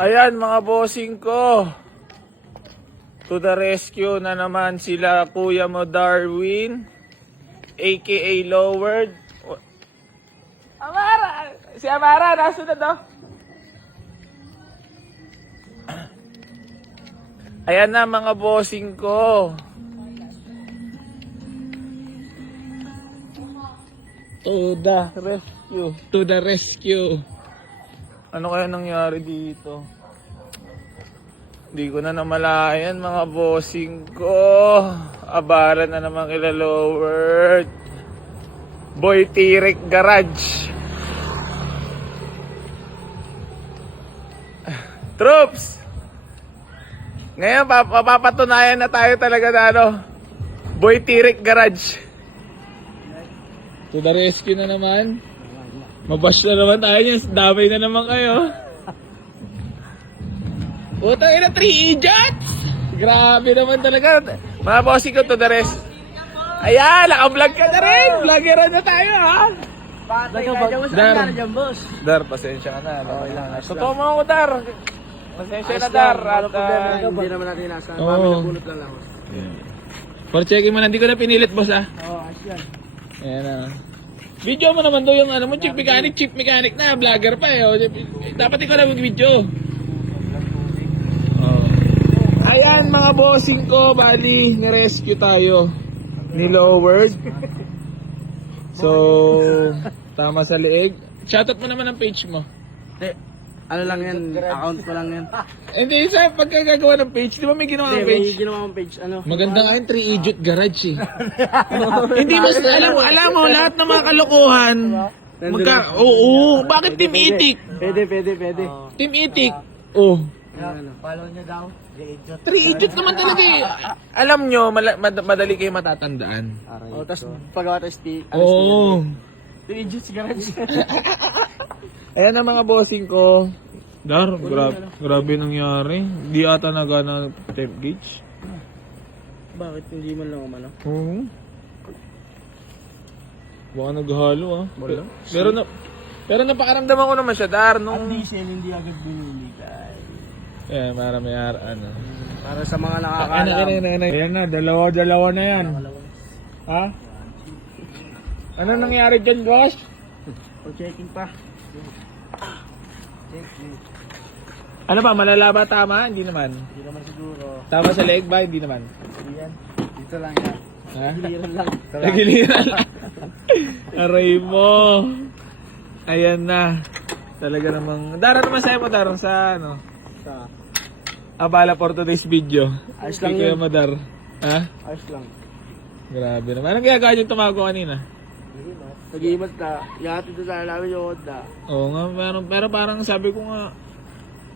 Ayan mga bossing ko. To the rescue na naman sila kuya mo Darwin. AKA Lowered. Amara! Si Amara, nasunod oh. Ayan na mga bossing ko. To the rescue. To the rescue. Ano kaya nangyari dito? Hindi ko na namalayan mga bossing ko. Abara na naman kila Lowered. Boy Tirek Garage. Troops! Ngayon, papapatunayan na tayo talaga na ano, Boy Tirek Garage. To the rescue na naman. Mabash na naman tayo niyan. Damay na naman kayo. Putang ina, 3 idiots! Grabe naman talaga. Mga bossing ko, to the rest. Ayan, naka-vlog ka na rin. Vloggeran na tayo, ha? Patay ka dyan, boss. Ano na dyan, boss? Dar, pasensya ka na. Totoo mo ako, Dar. Pasensya na, Dar. At, Hindi naman natin nasa. Oo. Mami nabunot lang lang, boss. for checking mo na, hindi ko na pinilit, boss, ha? Oo, asyan. Ayan na. Video mo naman daw yung ano mo, chief mechanic na, vlogger pa eh. Oh. Dapat ikaw na mag-video. Oh. Ayan mga bossing ko, bali, na-rescue tayo ni Lowered. So, tama sa leeg. Shoutout mo naman ang page mo. Hindi, ano lang yan, account ko lang yan. Hindi, sa pagkagagawa ng page, di ba may ginawa ng Hindi, may page? ginawa akong page, ano. Maganda nga yung 3 Idiot Garage eh. Hindi mas alam mo lahat ng mga kalokohan. Oo, bakit Team Itik? Pwede. Team Itik. Oh, Follow niya daw. 3 Idiot naman talaga eh. Alam nyo, madali kayo matatandaan. Oh, tapos pagawa tayo Oo. 3 idiots garage. Ayan ang mga bossing ko. Dar, grabe nangyari. Di ata nagana temp gauge. Bakit hindi man lang umano? Oo. Baka naghalo ah. Wala. Pero napakaramdaman ko naman siya, Dar, Ang nung... diesel hindi agad binili guys. Eh, para may ano. Para sa mga nakakaalam. Ayan na, dalawa na yan. Ha? Ano nangyari dyan, boss? O checking pa. Ano ba, malala ba tama? Hindi naman. Hindi naman siguro. Tama sa leg ba? Hindi naman. Hindi yan. Dito lang yan. Ha? Giliran lang. Nagiliran lang. Aray mo. Ayan na. Talaga namang... Dara naman sa'yo mo, Dar, sa ano? Sa Abala for today's video. Ayos lang Kaya yun. mo, Dar. Ha? ayos lang. Grabe naman. Anong ginagawa niyo tumago kanina? Nag-iimat na. Ihatid na sana namin yung Honda. Oo nga, pero parang sabi ko nga,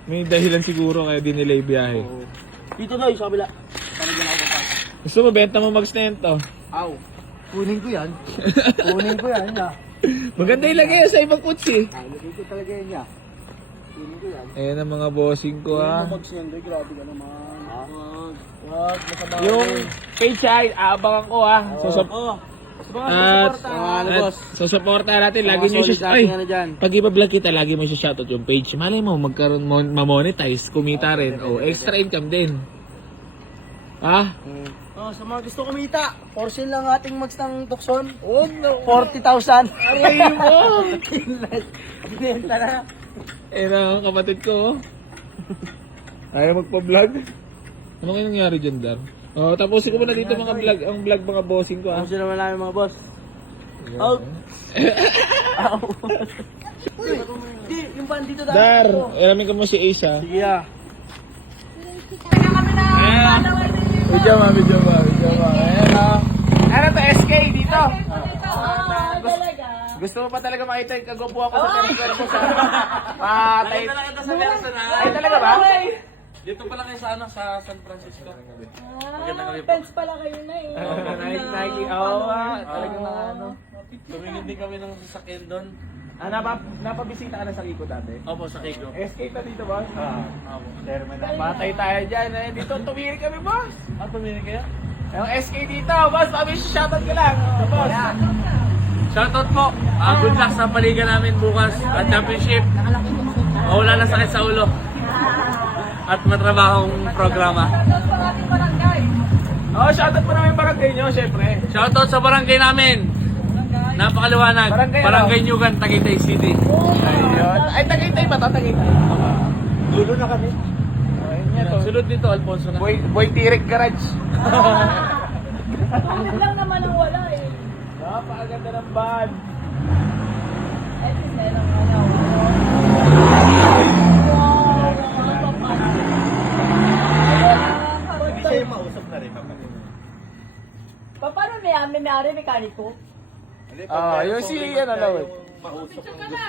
may dahilan siguro kaya dinelay biyahe. Oo. Dito na, sa kabila. Para dyan ako papasok. Gusto mo, benta mo mag-stento. Aw. Kunin ko yan. Kunin ko yan, ya. Maganda ilagay sa ibang kutsi. Lagay ko talaga yan, ya. Kunin ko yan. Ayan ang mga bossing ko ha. Mags yan, doy. Grabe ka naman. Wag, masama. Yung page ay aabangan ko ha. So suporta natin. Lagi nyo siya. Ay, pag iba-vlog kita, lagi mo siya shoutout yung page. Malay mo, magkaroon ma-monetize, kumita rin. O, extra income din. Ha? Oh, sa mga gusto kumita, portion lang ating mags ng tukson. Oh, no. 40,000. Aray mo! Binenta na. Eh na, kapatid ko. Oh. Ayaw magpa-vlog. Ano kaya nangyari dyan, Dar? Oh, tapusin ko muna dito mga vlog, ang vlog mga bossing ko ha. Portion naman namin mga boss. Out. Ow. Di, yung ban dito dahil. Dar, ilamin ko mo si Ace ha. Sige ah. Video mo. Ayan ha. Ano to, SK dito? Gusto mo pa talaga makita yung kagupuhan ko sa pero ko sa patay. Ay talaga ba? Dito pala kayo sa ano, sa San Francisco. Fans pala kayo na eh. Nike, oo talaga na ano. Tumingin din kami ng sasakyan doon. Napabisita ka na sa Kiko dati? Opo, sa Kiko. SK na dito, boss? Opo. Patay tayo dyan eh. Dito, tumiri kami, boss. Tumingin kayo? Yung SK dito, boss. Shoutout ka lang. Boss. Shoutout po. Good luck sa paliga namin bukas at championship. Wala na sakit sa ulo. at matrabahong programa. Shoutout sa ating barangay. Oh, shoutout po namin barangay nyo, syempre. Shoutout sa barangay namin. Napakaliwanag. Barangay ano? Barangay Nyugan, Tagaytay City. Ayun. Ay, Tagaytay ba ito? Tagaytay. Dulo na kami. Ayun nga to. Sunod dito, Alfonso na. Boy Tirik Garage. Tulog lang naman ang wala eh. Napakaganda ng van. Ay, sinelang ano. Hindi siya yung mausap na rin. Paano may mekaniko? Ah, yung si ano daw eh. Mausap ang gusto.